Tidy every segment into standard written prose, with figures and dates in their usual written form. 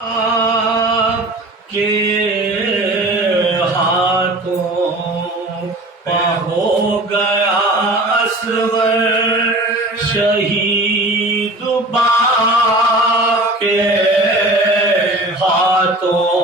آپ کے ہاتھوں پہ ہو گیا اصغر شہید باپ کے ہاتھوں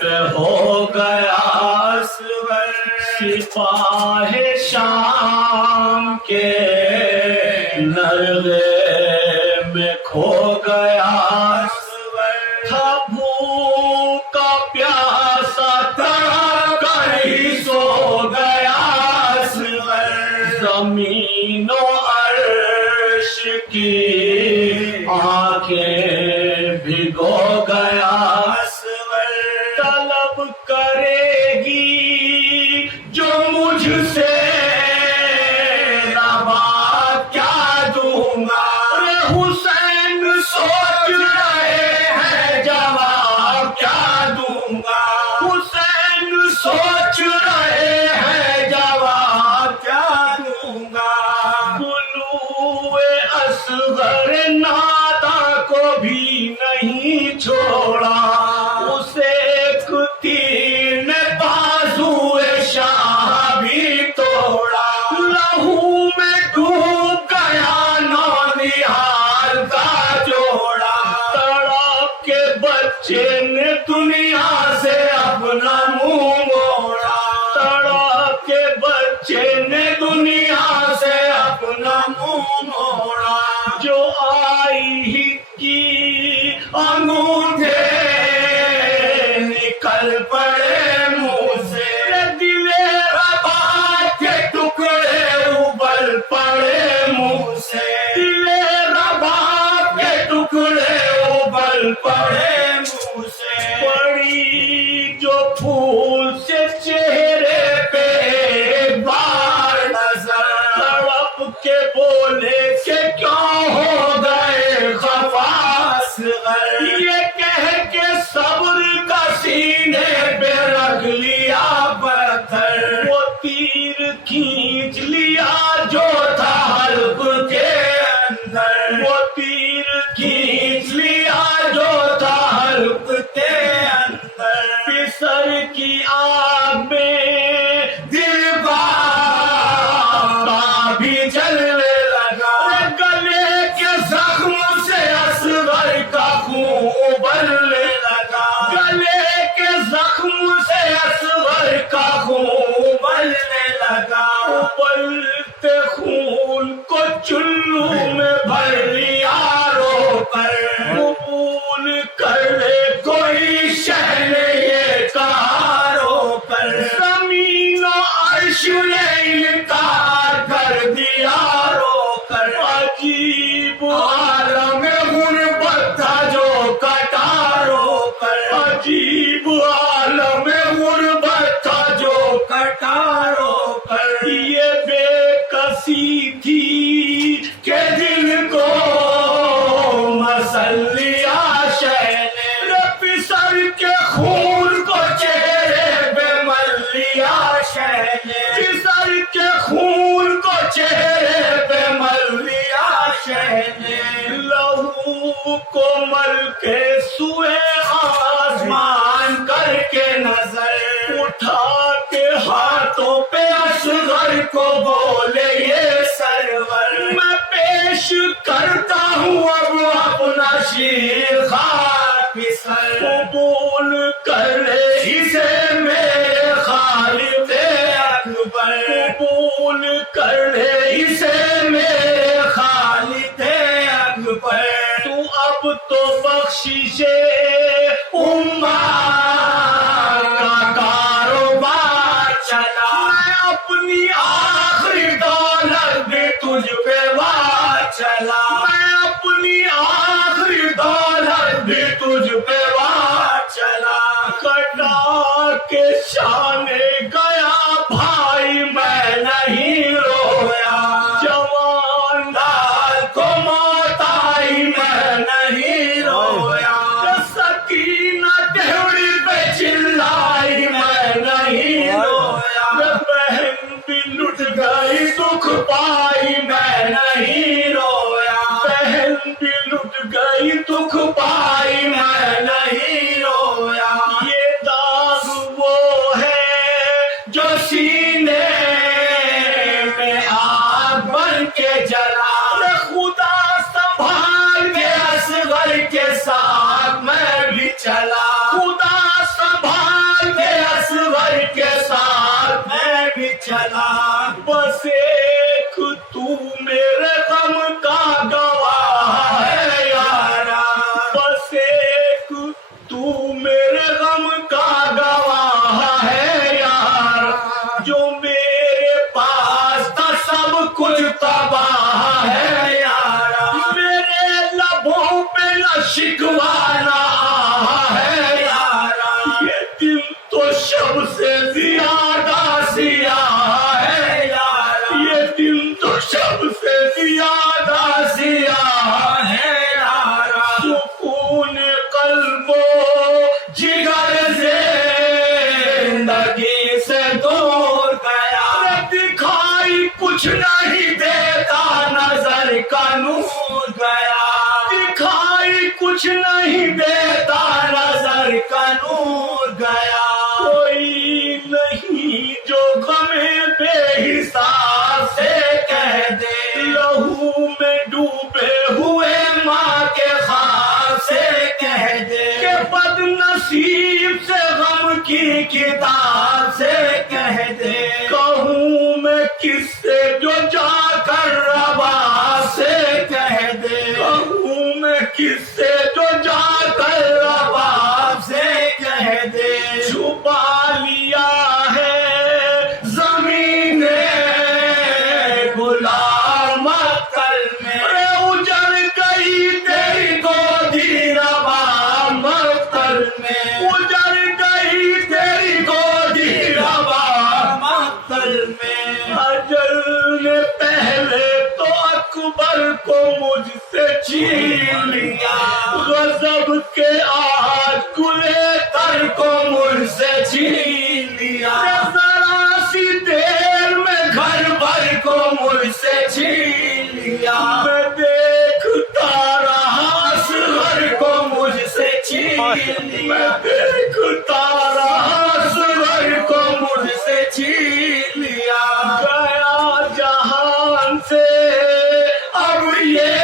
پہ ہو گیا اصغر سپاہ شام کے نرغے میں کھو گیا تھا بھوکا پیاسا تڑپ کر ہی سو گیا زمین و عرش کی آنکھیں بھگو گیا طلب کرے گی جو مجھ سے روا کیا دوں گا حسین سوچ رہے ہیں جواب کیا دوں گا حسین سوچ رہے ہیں جواب کیا دوں گا طلوع اصغر نادا کو بھی نہیں چھوڑا اسے ایک تیر نے بازوئے شاہ بھی توڑا لہو میں ڈوب گیا نونہال کا جوڑا تڑپ کے بچے نے دنیا سے اپنا منہ موڑا تڑپ کے بچے نے دنیا سے اپنا منہ موڑا جو آئی ہی کی انگوٹھے نکل پڑے منہ سے دل رباب کے ٹکڑے ابل پڑے منہ سے دل رباب کے ٹکڑے ابل پڑے منہ سے پڑی جو پھول سے چہرے پہ ایک بار نظر تڑپ کے بولے کہ کیوں ہو گئے خفا اصغر یہ کہہ کے صبر کا سینے پہ رکھ لیا پتھر وہ تیر کھینچ لیا جو تھا حلق کے اندر وہ تیر کھینچ لیا جو تھا حلق کے اندر پسر کی آگ میں دل بابا بھی جلنے لگا گلے کے زخم سے اصغر کا خون ابلنے لگا گلے کے زخم سے اصغر کا خون ابلنے لگا ابلتے خون کو چلو میں بھر لیا رو کر قبول کر لے کوئی شہر یہ کہا رو کر زمین و عرش نے انکار کر دیا رو کر عجیب عالم غربت تھا جو کٹا رو کر عجیب عالم غربت تھا جو کٹا رو کر یہ بے کسی تھی کہ دل کو مسل لیا شہ نے پسر کے خون کو چہرے پہ مل لیا شہ نے پسر کے خون کو چہرے پہ مل لیا شہ نے لہو کو مل کے سوئے آسمان کر کے نظر اٹھا کے ہاتھوں پہ اصغر کو بولے یہ سرور میں پیش کرتا ہوں اب اپنا شیر خواہ پسر قبول کر لے اسے میرے خالق اکبر قبول کر لے اسے میرے خالق اکبر تو اب تو بخشش امت کا کاروبار چلا میں اپنی آخری دولت بھی تجھ پہ وار چلا میں اپنی آخری دولت بھی تجھ پہ وار چلا کٹا کے شانے گیا بھائی میں نہیں رویا جوان لال کو موت آئی میں نہیں رویا سکینہ دیوڑی پہ چلائی میں نہیں رویا بہن بھی لٹ گئی دکھ پائی میں نہیں رویا चला, खुदा संभाल के असगर के साथ मैं भी चला। बस एक तू मेरे गम का गवाह है यारा, बस एक तू मेरे गम का गवाह है यारा। जो मेरे पास था सब कुछ तबाह है यारा, मेरे लबों पे न शिकवा ना है यारा। ये दिन तो शब से ज्यादा सियाह है यारा, ये दिन तो शब से ज्यादा सियाह है यारा। सुकून कल्बो जिगर जिंदगी से दूर गया, दिखाई कुछ नहीं देता नजर का नूर गया, दिखाई कुछ नहीं देता नजर का नूर गया। कोई नहीं जो गमे बेहिसाब से कह दे, लहू में डूबे हुए माँ के ख्वाब से कह दे, कि बदनसीब से गम की किताब से कह दे। कहूँ मैं किससे जो जाकर रबा से कह दे, कहूँ मैं किससे जो जाकर रबा से कह दे। छुपा लिया है जमीन गुलाम मक्कल में, उजड़ गई तेरी गोदी रबा मक्कल में, उजड़ गई तेरी गोदी रबा मक्कल में। अजल ने पहले तो अकबर को मुझसे छीन लिया, गजब के आज कुले तर को मुझसे छीन लिया। जरा सी देर में घर भर को मुझसे छीन लिया। मैं देखता रहा असगर को मुझसे छीन लिया, मैं देखता रहा असगर को मुझसे छीन लिया। गया जहान से अब ये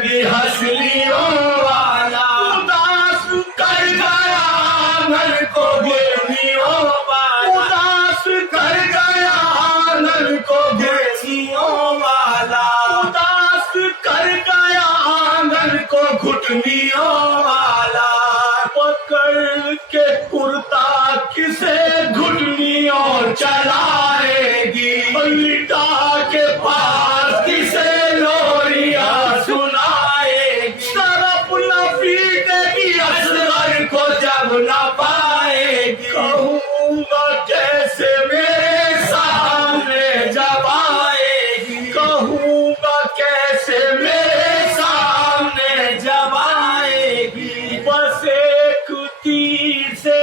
भी हंसलियों वाला, उदास कर गया आंगन को गिरनियों वाला, उदास कर गया आंगन को गिरनियों वाला, उदास कर गया आंगन को घुटनियों वाला। पकड़ के कुर्ता किसे घुटनियों चलाएगी, लिटा के पास किसे लोरिया सुनाएगी। सरप न पीटेगी असगर को जब न पाएगी, कहूँगा कैसे मेरे सामने जब आएगी, कहूँगा कैसे मेरे सामने जब आएगी। बस एक तीर से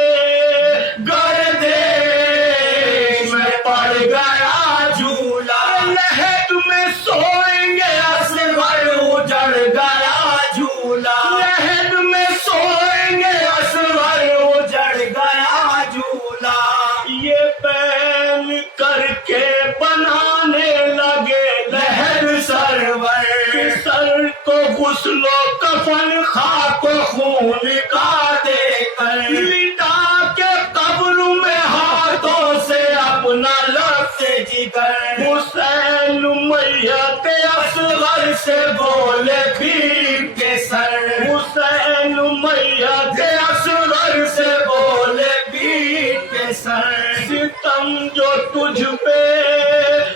गर्देश में पड़ गया झूला, लहद में सोएंगे असगर उजड़ गया झूला, लहद में सोएंगे असगर उजड़ गया झूला। ये बैन करके बनाने लगे लहद सरवर, सर को गुस्लो कफन खाको खून का देकर, लिटा के कब्र में हाथों से अपना लफ्ज़ जिगर। हुसैन मैयत असगर से बोले भीम के सर, हुसैन मैयत असगर से बोले भीम के सर। सितम जो तुझ पे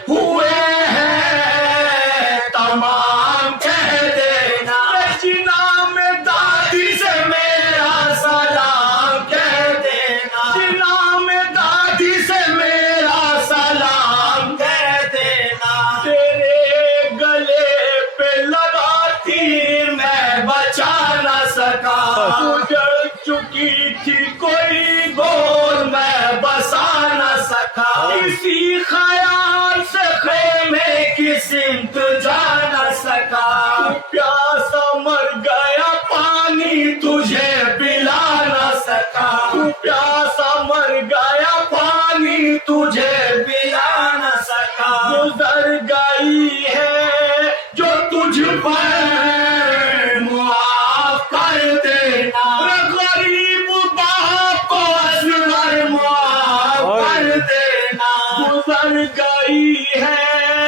हुए हैं तमाम कह देना, जिना में दादी से मेरा सलाम कह देना, जिना में दादी से मेरा सलाम कह देना। तेरे गले पे लगा तीर मैं बचा न सका, गुजर चुकी थी कोई गोद मैं बसा न सका। इसी ख्याल से खेमे की सिमत जा न सका, प्यासा मर गया पानी तुझे पिला न सका, प्यासा मर गया पानी तुझे पिला न सका। गुजर गई है जो तुझ पर मुआफ कर देना, سر گئی ہے